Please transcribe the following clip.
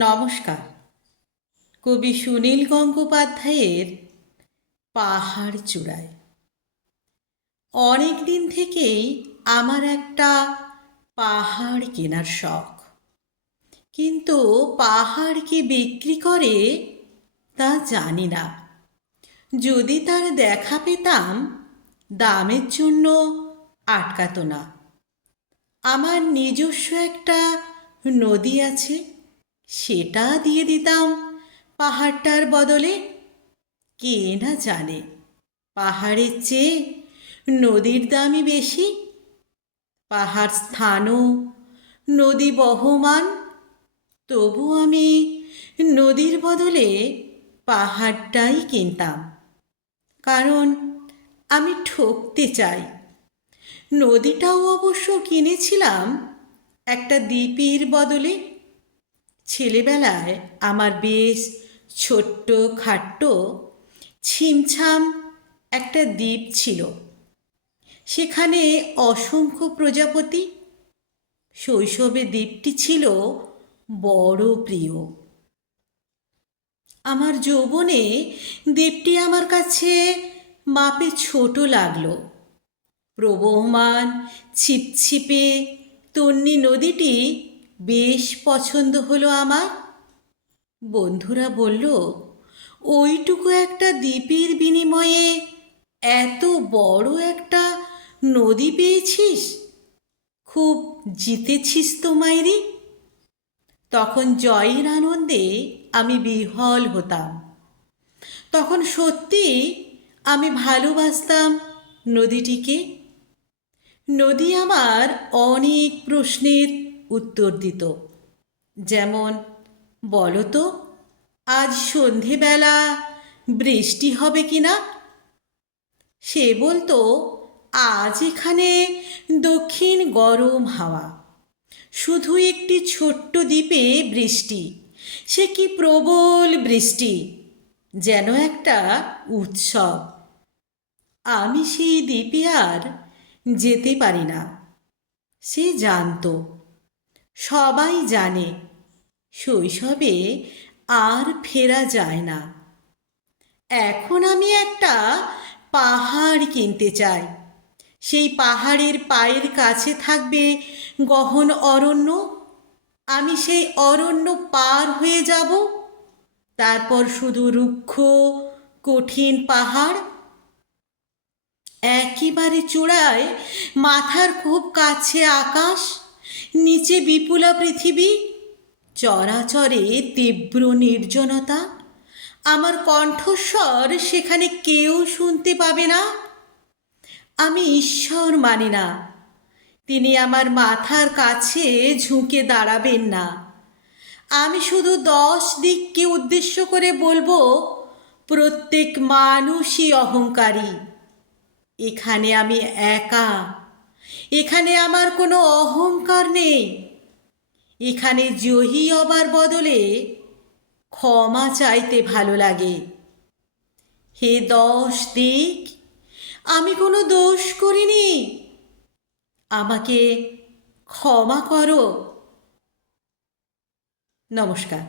নমস্কার। কবি সুনীল গঙ্গোপাধ্যায়ের পাহাড় চূড়ায়। অনেক দিন থেকেই আমার একটা পাহাড় কেনার শখ, কিন্তু পাহাড় কি বিক্রি করে তা জানি না। যদি তার দেখা পেতাম, দামের জন্য আটকাতো না। আমার নিজস্ব একটা নদী আছে, সেটা দিয়ে দিতাম পাহাড়টার বদলে। কে না জানে পাহাড়ের চেয়ে নদীর দামই বেশি। পাহাড় স্থানও, নদী বহমান, তবু আমি নদীর বদলে পাহাড়টাই কিনতাম। কারণ আমি ঠকতে চাই। নদীটাও অবশ্য কিনেছিলাম একটা দ্বীপের বদলে। ছেলেবেলায় আমার বেশ ছোট্ট খাট্ট ছিমছাম একটা দ্বীপ ছিল, সেখানে অসংখ্য প্রজাপতি। শৈশবে দ্বীপটি ছিল বড় প্রিয়। আমার যৌবনে দ্বীপটি আমার কাছে মাপে ছোট লাগলো। প্রবহমান ছিপছিপে তন্বী নদীটি বেশ পছন্দ হলো আমার। বন্ধুরা বলল, ওইটুকু একটা দ্বীপের বিনিময়ে এত বড় একটা নদী পেয়েছিস, খুব জিতেছিস তো মাইরি। তখন জয়ের আনন্দে আমি বিহ্বল হতাম। তখন সত্যি আমি ভালোবাসতাম নদীটিকে। নদী আমার অনেক প্রশ্নের উত্তর দিত। যেমন, বলো তো, আজ সন্ধেবেলা বৃষ্টি হবে কি না? সে বলতো, আজ এখানে দক্ষিণ গরম হাওয়া, শুধু একটি ছোট্ট দ্বীপে বৃষ্টি, সে কি প্রবল বৃষ্টি, যেন একটা উৎসব। আমি সেই দ্বীপে আর যেতে পারি না। সে জানতো, সবাই জানে, শৈশবে আর ফেরা যায় না। এখন আমি একটা পাহাড় কিনতে চাই। সেই পাহাড়ের পায়ের কাছে থাকবে গহন অরণ্য। আমি সেই অরণ্য পার হয়ে যাব, তারপর শুধু রুক্ষ কঠিন পাহাড়। একেবারে চূড়ায় মাথার খুব কাছে আকাশ, নিচে বিপুলা পৃথিবী, চরাচরে তীব্র নির্জনতা। আমার কণ্ঠস্বর সেখানে কেউ শুনতে পাবে না। আমি ঈশ্বর মানি না, তিনি আমার মাথার কাছে ঝুঁকে দাঁড়াবেন না। আমি শুধু 10 দিককে উদ্দেশ্য করে বলবো, প্রত্যেক মানুষই অহংকারী। এখানে আমি একা, এখানে আমার কোনো অহংকার নেই। এখানে জয়ী হবার বদলে ক্ষমা চাইতে ভালো লাগে। হে 10 দিক, আমি কোনো দোষ করিনি, আমাকে ক্ষমা করো। নমস্কার।